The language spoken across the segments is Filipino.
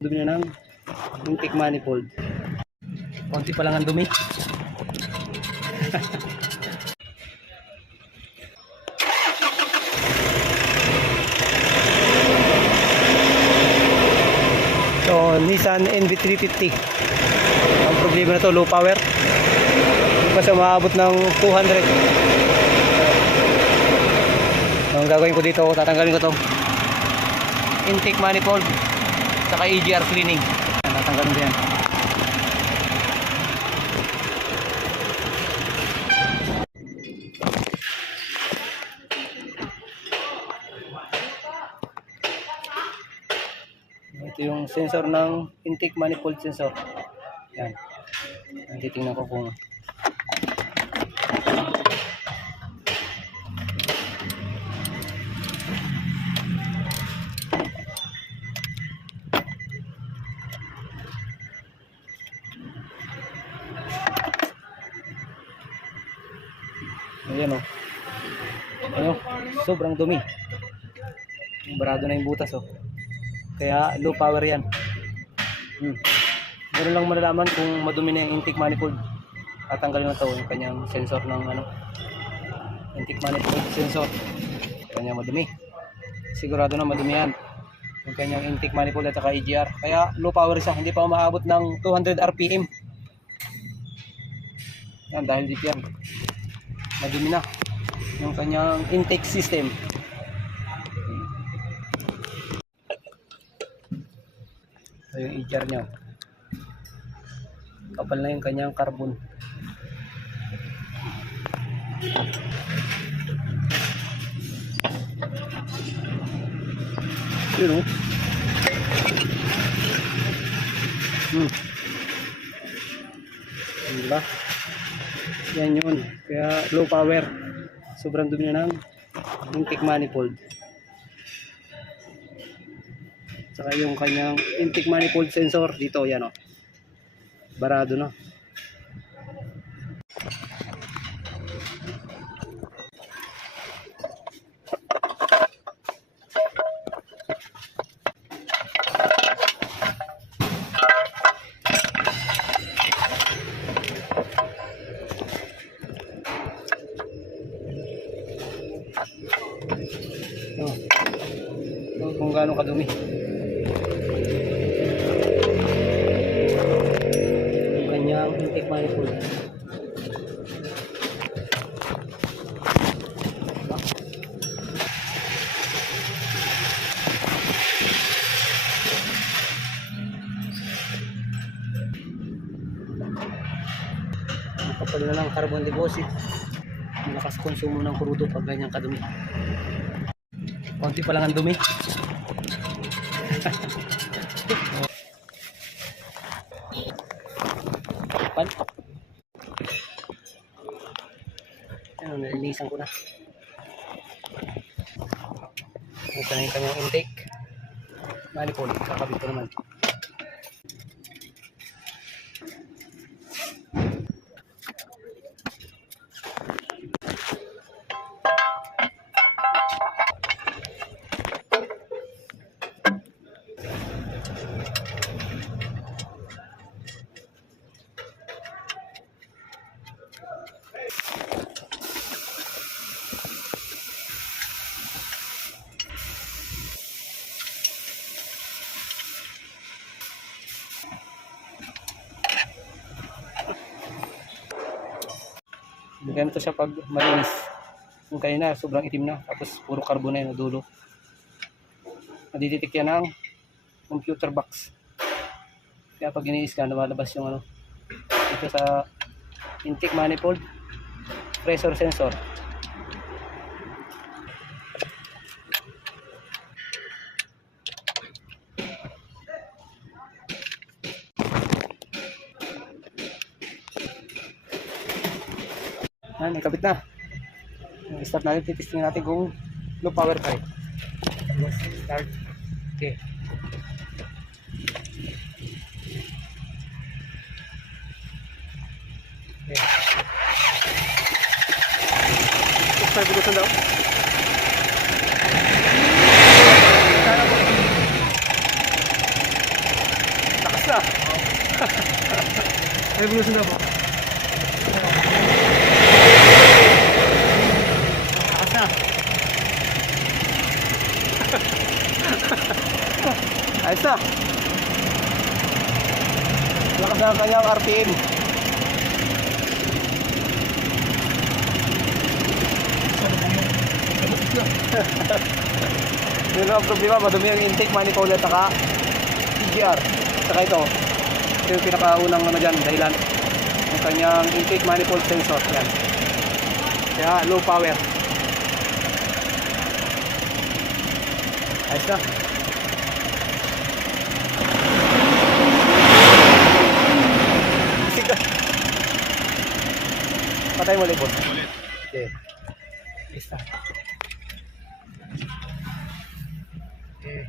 Dumi na ng intake manifold. Konti pa lang ang dumi. So, Nissan NV350. Ang problema na to, low power. Hindi pa siya maabot ng 200. So, ang gagawin ko dito, tatanggalin ko to intake manifold saka EGR cleaning. Tatanggalin ko yan. Ito yung sensor ng intake manifold sensor. Yan. Titingnan ko kung ayan o. Ano? Sobrang dumi. Barado na yung butas o. Kaya low power yan. Meron lang malalaman kung madumi na yung intake manifold. Tatanggalin na ito yung kanyang sensor ng intake manifold sensor. Kanya madumi. Sigurado na madumi yan. Yung kanyang intake manifold at saka EGR. Kaya low power siya. Hindi pa umaabot ng 200 RPM. Yan, dahil dito yan. Madumi na yung kanyang intake system. So yung EGR nyo, kapal na yung kanyang carbon. Yun o. Diba? Yan yun. Kaya low power. Sobrang dumi na ng intake manifold. Saka yung kanyang intake manifold sensor dito, yan o. Barado na. Kung gaano kadumi yung kanyang intake manifold. Kapal na ng carbon deposit, malakas konsumo ng krudo pag ganyang kadumi. Konti pa lang ang dumi. Ano, nalinisan ko na. Ito na yung kanyang intake manifold. Kakabit ko naman. Ganito siya pag malinis. Yung kanina sobrang itim na, tapos puro carbon na yung dulo. Nadiditik yan ng computer box. Kaya pag ini-scan, lumalabas yung dito sa intake manifold pressure sensor. Yan, nakabit na. Start natin, titistingin natin kung low power tayo. Start. Okay. Start bukusan daw. na. Ay, bulusin na po. Akas na. Ayos na. Lakas na ang kanyang RPM. Hindi na ang problema, madumi ang intake manifold at saka PGR. Saka ito yung pinakaunang ano dyan, dahilan yung kanyang intake manifold sensor. Yan. Kaya low power. Ayos na. Sige. Patay mo ulit, boss. Okay. Ayos na. Okay.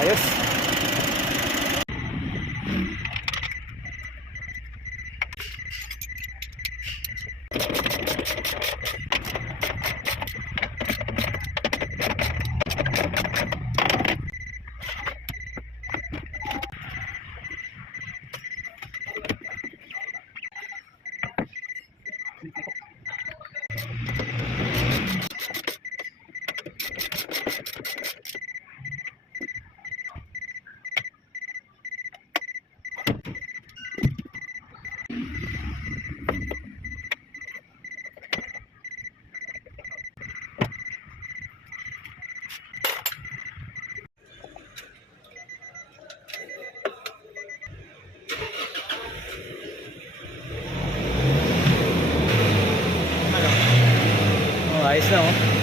Ayos. Oh, ayos na oh.